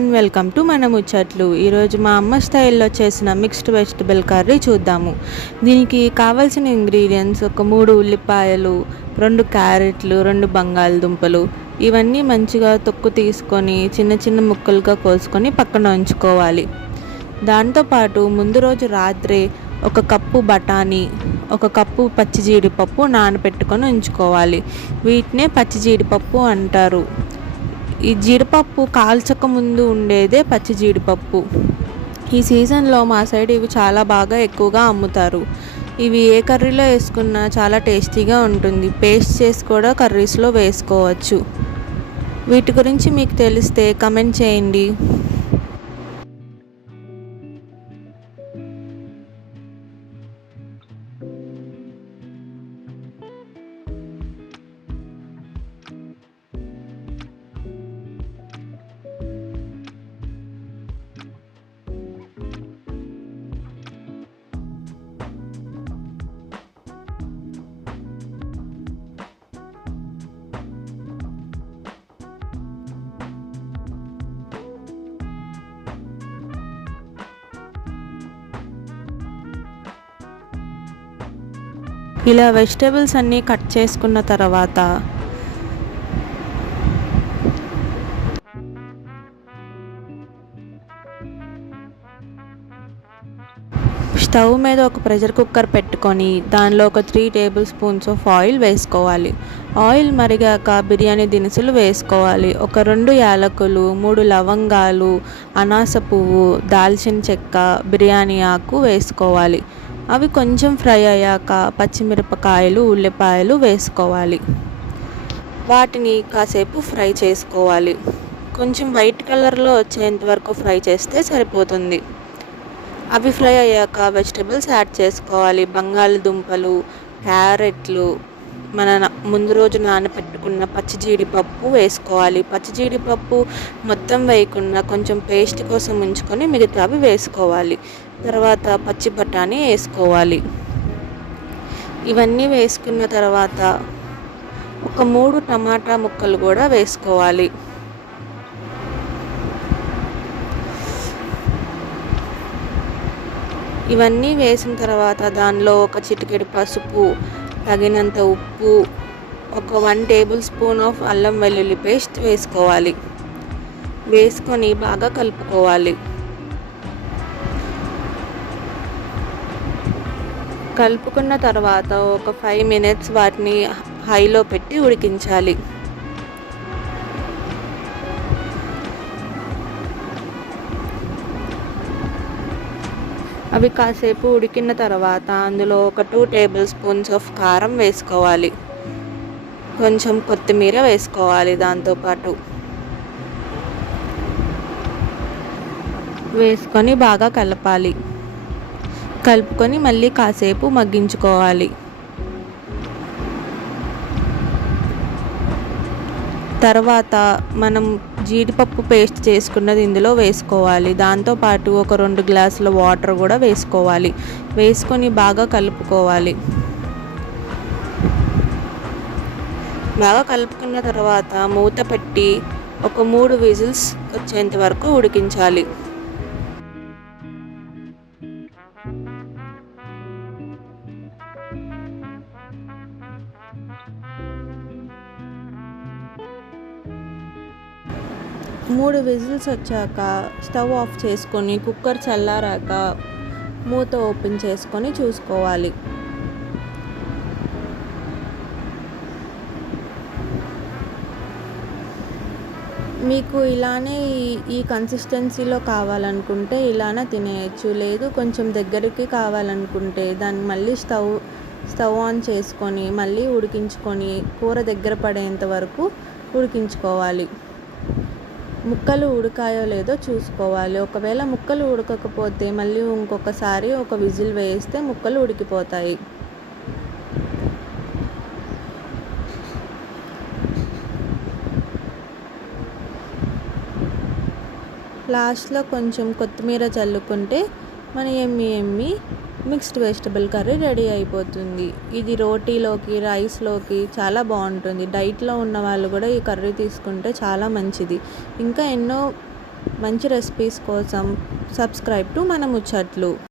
Everyone, welcome to మన ముచ్చట్లు. ఈరోజు మా అమ్మ స్టైల్లో చేసిన మిక్స్డ్ వెజిటబుల్ కర్రీ చూద్దాము. దీనికి కావాల్సిన ఇంగ్రీడియంట్స్: ఒక 3 ఉల్లిపాయలు, 2 క్యారెట్లు, 2 బంగాళదుంపలు. ఇవన్నీ మంచిగా తొక్కు తీసుకొని చిన్న చిన్న ముక్కలుగా కోసుకొని పక్కన ఉంచుకోవాలి. దాంతోపాటు ముందు రోజు రాత్రే 1 కప్పు బఠానీ, 1 కప్పు పచ్చి జీడిపప్పు నానబెట్టుకొని ఉంచుకోవాలి. వీటినే పచ్చి జీడిపప్పు అంటారు. ఈ జీడిపప్పు కాల్చక ముందు ఉండేదే పచ్చి జీడిపప్పు. ఈ సీజన్లో మా సైడ్ ఇవి చాలా బాగా ఎక్కువగా అమ్ముతారు. ఇవి ఏ కర్రీలో వేసుకున్నా చాలా టేస్టీగా ఉంటుంది. పేస్ట్ చేసి కూడా కర్రీస్లో వేసుకోవచ్చు. వీటి గురించి మీకు తెలిస్తే కమెంట్ చేయండి. ఇలా వెజిటేబుల్స్ అన్నీ కట్ చేసుకున్న తర్వాత స్టవ్ మీద ఒక ప్రెషర్ కుక్కర్ పెట్టుకొని దానిలో ఒక 3 టేబుల్ స్పూన్స్ ఆఫ్ ఆయిల్ వేసుకోవాలి. ఆయిల్ మరిగాక బిర్యానీ దినుసులు వేసుకోవాలి. ఒక 2 యాలకులు, 3 లవంగాలు, అనాస పువ్వు, దాల్చిన చెక్క, బిర్యానీ ఆకు వేసుకోవాలి. అవి కొంచెం ఫ్రై అయ్యాక పచ్చిమిరపకాయలు, ఉల్లిపాయలు వేసుకోవాలి. వాటిని కాసేపు ఫ్రై చేసుకోవాలి. కొంచెం వైట్ కలర్లో వచ్చేంత వరకు ఫ్రై చేస్తే సరిపోతుంది. అవి ఫ్రై అయ్యాక వెజిటబుల్స్ యాడ్ చేసుకోవాలి. బంగాళదుంపలు, క్యారెట్లు, ముందు రోజు నానబెట్టుకున్న పచ్చి జీడిపప్పు వేసుకోవాలి. పచ్చి జీడిపప్పు మొత్తం వేయకుండా కొంచెం పేస్ట్ కోసం ఉంచుకొని మిగతావి వేసుకోవాలి. తర్వాత పచ్చి బఠానీ వేసుకోవాలి. ఇవన్నీ వేసుకున్న తర్వాత ఒక 3 టమాటా ముక్కలు కూడా వేసుకోవాలి. ఇవన్నీ వేసిన తర్వాత దానిలో ఒక చిటికెడు పసుపు, తగినంత ఉప్పు, ఒక 1 టేబుల్ స్పూన్ ఆఫ్ అల్లం వెల్లుల్లి పేస్ట్ వేసుకోవాలి. వేసుకొని బాగా కలుపుకోవాలి. కలుపుకున్న తర్వాత ఒక 5 మినిట్స్ వాటిని హైలో పెట్టి ఉడికించాలి. అవి కాసేపు ఉడికిన తర్వాత అందులో ఒక 2 టేబుల్ స్పూన్స్ ఆఫ్ కారం వేసుకోవాలి. కొంచెం కొత్తిమీర వేసుకోవాలి. దాంతోపాటు వేసుకొని బాగా కలపాలి. కలుపుకొని మళ్ళీ కాసేపు మగ్గించుకోవాలి. తర్వాత మనం జీడిపప్పు పేస్ట్ చేసుకున్నది ఇందులో వేసుకోవాలి. దాంతోపాటు ఒక 2 గ్లాసుల వాటర్ కూడా వేసుకోవాలి. వేసుకొని బాగా కలుపుకోవాలి. బాగా కలుపుకున్న తర్వాత మూత పెట్టి ఒక 3 విజిల్స్ వచ్చేంత వరకు ఉడికించాలి. మూడు విజిల్స్ వచ్చాక స్టవ్ ఆఫ్ చేసుకొని కుక్కర్ చల్లారాక మూత ఓపెన్ చేసుకొని చూసుకోవాలి. మీకు ఇలానే ఈ కన్సిస్టెన్సీలో కావాలనుకుంటే ఇలానే తినేయచ్చు. లేదు కొంచెం దగ్గరికి కావాలనుకుంటే దాన్ని మళ్ళీ స్టవ్ ఆన్ చేసుకొని మళ్ళీ ఉడికించుకొని కూర దగ్గర పడేంత వరకు ఉడికించుకోవాలి. ముక్కలు ఉడికాయో లేదో చూసుకోవాలి. ఒకవేళ ముక్కలు ఉడకకపోతే మళ్ళీ ఇంకొకసారి ఒక విజిల్ వేస్తే ముక్కలు ఉడికిపోతాయి. లాస్ట్లో కొంచెం కొత్తిమీర చల్లుకుంటే మన ఎమ్మి మిక్స్డ్ వెజిటబుల్ కర్రీ రెడీ అయిపోతుంది. ఇది రోటీలోకి, రైస్లోకి చాలా బాగుంటుంది. డైట్లో ఉన్న వాళ్ళు కూడా ఈ కర్రీ తీసుకుంటే చాలా మంచిది. ఇంకా ఎన్నో మంచి రెసిపీస్ కోసం సబ్స్క్రైబ్ టు మన ముచ్చట్లు.